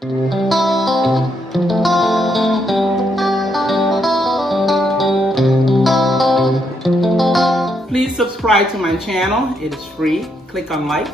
Please subscribe to my channel. It is free. Click on like.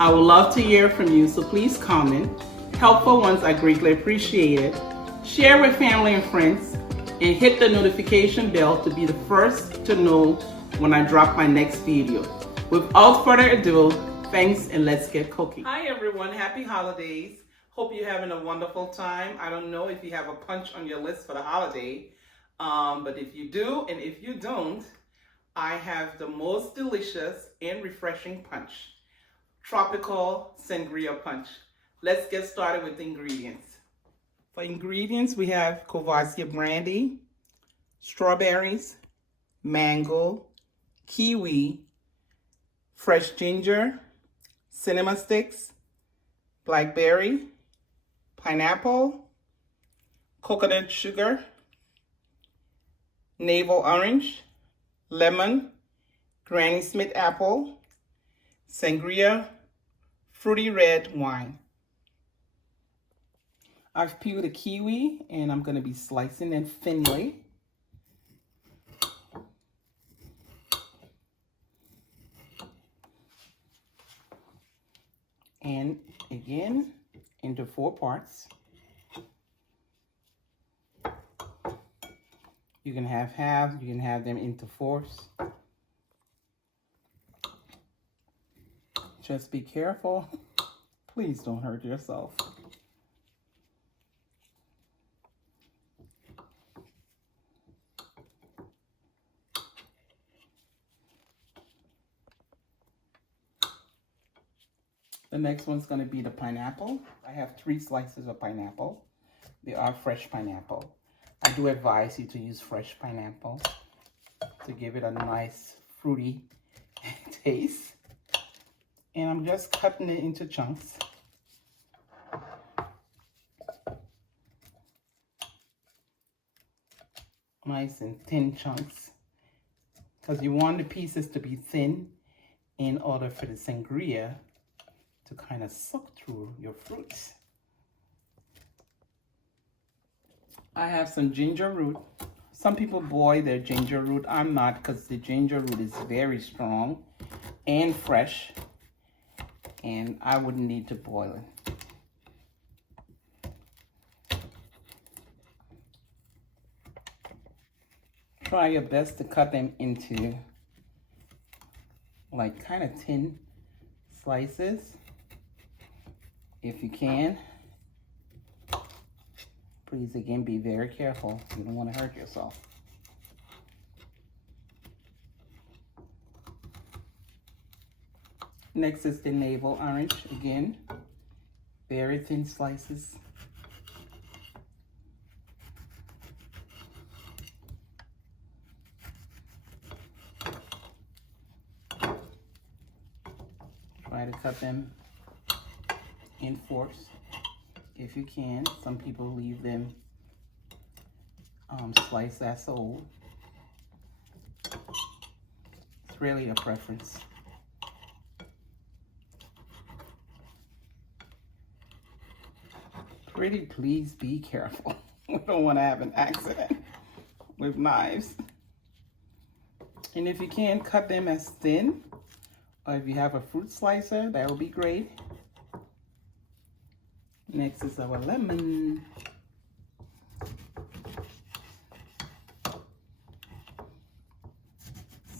I would love to hear from you, so please comment. Helpful ones are greatly appreciated. Share with family and friends, and hit the notification bell to be the first to know when I drop my next video. Without further ado, thanks, and let's get cooking. Hi everyone, happy holidays. Hope you're having a wonderful time. I don't know if you have a punch on your list for the holiday, but if you do, and if you don't, I have the most delicious and refreshing punch. Tropical Sangria Punch. Let's get started with the ingredients. For ingredients, we have Cup Brandy, strawberries, mango, kiwi, fresh ginger, cinnamon sticks, blackberry, pineapple, coconut sugar, Navel Orange, lemon, Granny Smith apple, sangria, fruity red wine. I've peeled a kiwi and I'm going to be slicing it thinly. And again, into 4 parts. You can have halves, you can have them into 4ths. Just be careful. Please don't hurt yourself. The next one's going to be the pineapple. I have 3 slices of pineapple. They are fresh pineapple. I do advise you to use fresh pineapple to give it a nice fruity taste. And I'm just cutting it into chunks. Nice and thin chunks. Because you want the pieces to be thin in order for the sangria to kind of suck through your fruits. I have some ginger root. Some people boil their ginger root. I'm not, because the ginger root is very strong and fresh. And I wouldn't need to boil it. Try your best to cut them into like kind of thin slices if you can. Please again be very careful. You don't want to hurt yourself. Next is the Navel Orange. Again, very thin slices. Try to cut them in 4ths if you can. Some people leave them sliced as whole. It's really a preference. Pretty please be careful. We don't want to have an accident with knives. And if you can, cut them as thin, or if you have a fruit slicer, that would be great. Next is our lemon.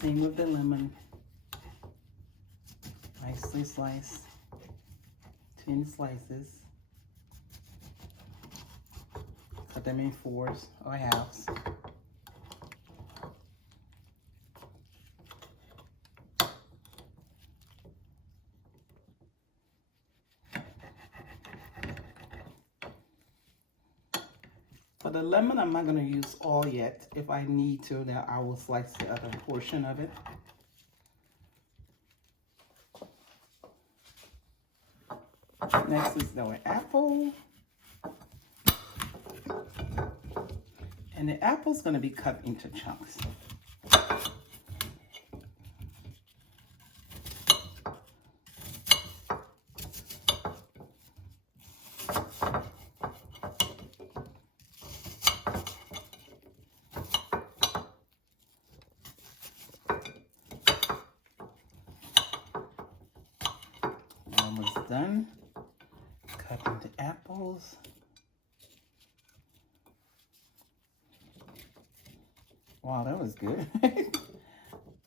Same with the lemon. Nicely sliced, thin slices. Cut them in 4s or halves. For the lemon, I'm not going to use all yet. If I need to, then I will slice the other portion of it. Next is our apple. And the apple's going to be cut into chunks. almost done. Cutting the apples. Wow, that was good.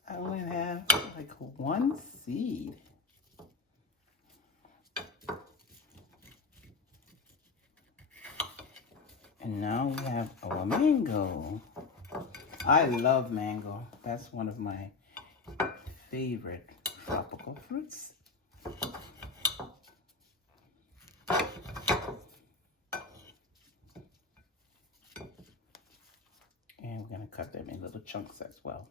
I only have like one seed. And now we have our mango. I love mango. That's one of my favorite tropical fruits. And we're going to cut them in little chunks as well.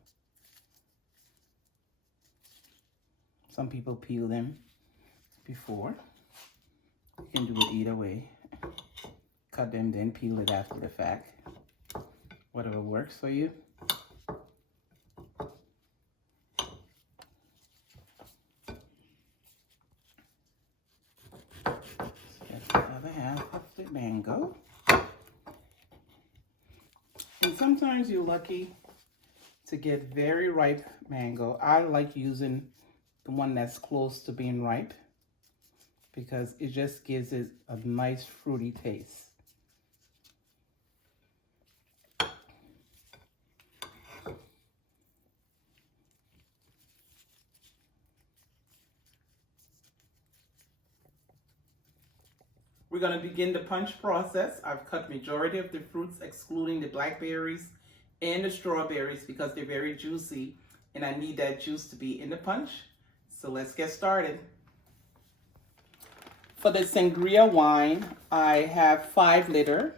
Some people peel them before. You can do it either way. Cut them, then peel it after the fact. Whatever works for you. Get the other half of the mango. And sometimes you're lucky to get very ripe mango. I like using the one that's close to being ripe because it just gives it a nice fruity taste. We're going to begin the punch process. I've cut majority of the fruits excluding the blackberries and the strawberries because they're very juicy and I need that juice to be in the punch. So let's get started. For the sangria wine, I have 5 liter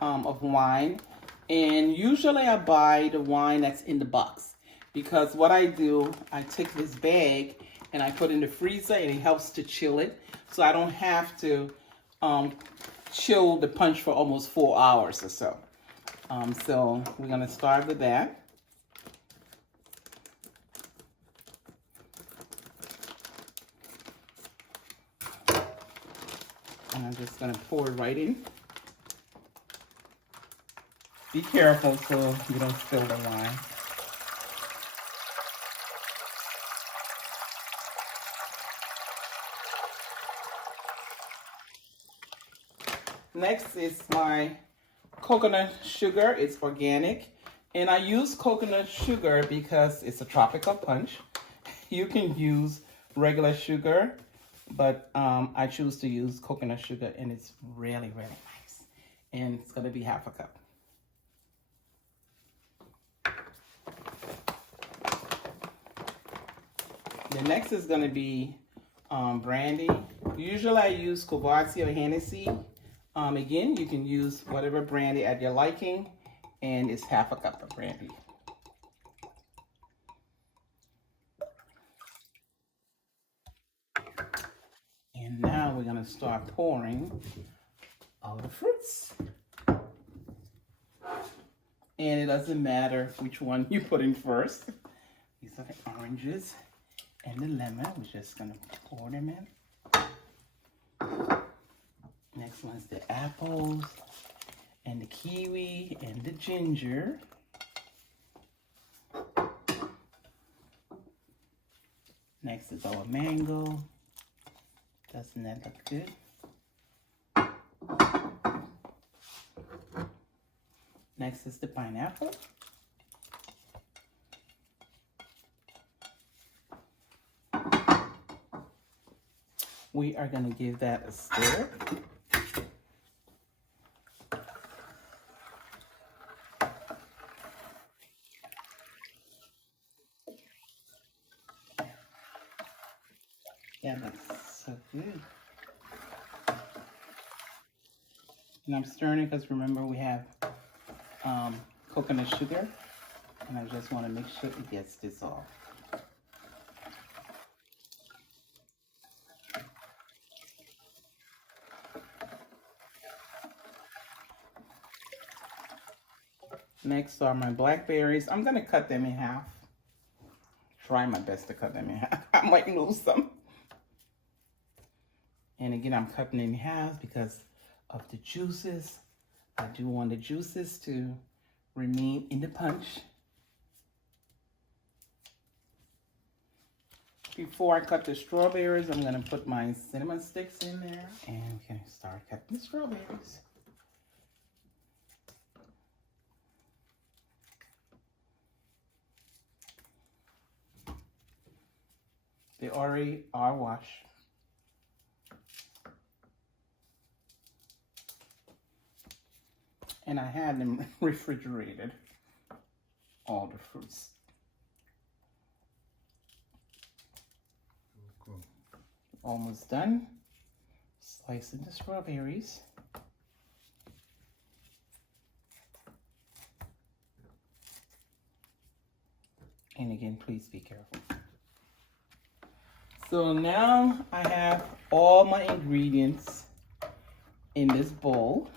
of wine, and usually I buy the wine that's in the box because what I do, I take this bag and I put it in the freezer and it helps to chill it so I don't have to chill the punch for almost 4 hours or so. So we're going to start with that. And I'm just going to pour it right in. Be careful so you don't spill the wine. Next is my coconut sugar. It's organic. And I use coconut sugar because it's a tropical punch. You can use regular sugar, but I choose to use coconut sugar and it's really, really nice. And it's going to be half a cup. The next is going to be brandy. Usually I use Courvoisier or Hennessy. Again, you can use whatever brandy at your liking, and it's half a cup of brandy. And now we're going to start pouring all the fruits. And it doesn't matter which one you put in first. These are the oranges and the lemon. We're just going to pour them in. Next one's the apples and the kiwi and the ginger. Next is our mango. Doesn't that look good? Next is the pineapple. We are going to give that a stir. That looks so good. And I'm stirring it because remember we have coconut sugar, and I just want to make sure it gets dissolved. Next are my blackberries. I'm going to cut them in half. Try my best to cut them in half. I might lose some. And again, I'm cutting in half because of the juices. I do want the juices to remain in the punch. Before I cut the strawberries, I'm gonna put my cinnamon sticks in there and we can start cutting the strawberries. They already are washed. And I had them refrigerated, all the fruits. Cool. Almost done. Slicing the strawberries. And again, please be careful. So now I have all my ingredients in this bowl.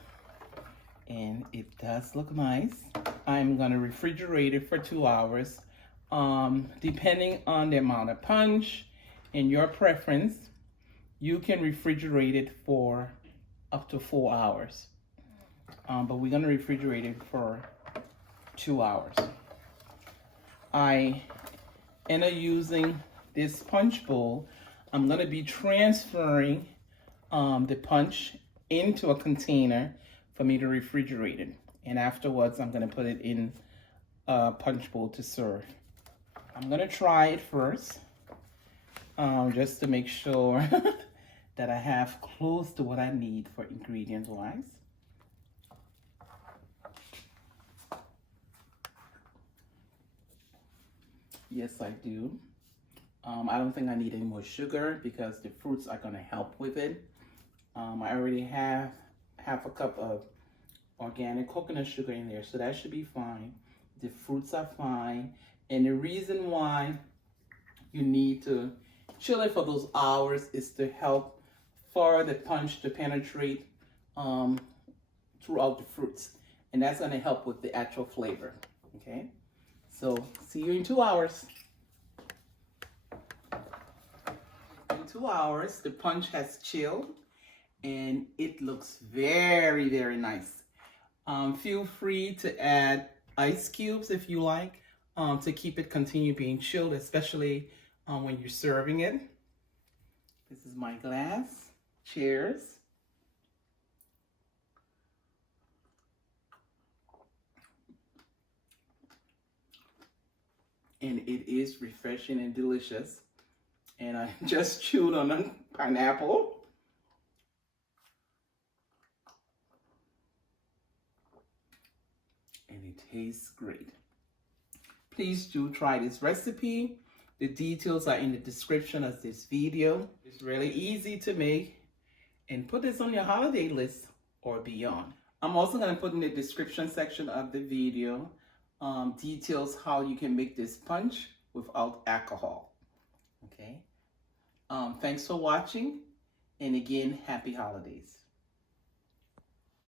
And it does look nice. I'm gonna refrigerate it for 2 hours. Depending on the amount of punch and your preference, you can refrigerate it for up to 4 hours. But we're gonna refrigerate it for 2 hours. I end up using this punch bowl. I'm gonna be transferring the punch into a container for me to refrigerate it. And afterwards, I'm gonna put it in a punch bowl to serve. I'm gonna try it first, just to make sure that I have close to what I need for ingredients wise. Yes, I do. I don't think I need any more sugar because the fruits are gonna help with it. I already have half a cup of organic coconut sugar in there, so that should be fine. The fruits are fine. And the reason why you need to chill it for those hours is to help for the punch to penetrate throughout the fruits. And that's gonna help with the actual flavor, okay? So see you in 2 hours. In 2 hours, the punch has chilled and it looks very, very nice. Feel free to add ice cubes if you like, to keep it continue being chilled, especially when you're serving it. This is my glass. Cheers. And it is refreshing and delicious. And I just chewed on a pineapple. And it tastes great. Please do try this recipe. The details are in the description of this video. It's really easy to make, and put this on your holiday list or beyond. I'm also going to put in the description section of the video details how you can make this punch without alcohol. Okay. Thanks for watching, and again, happy holidays.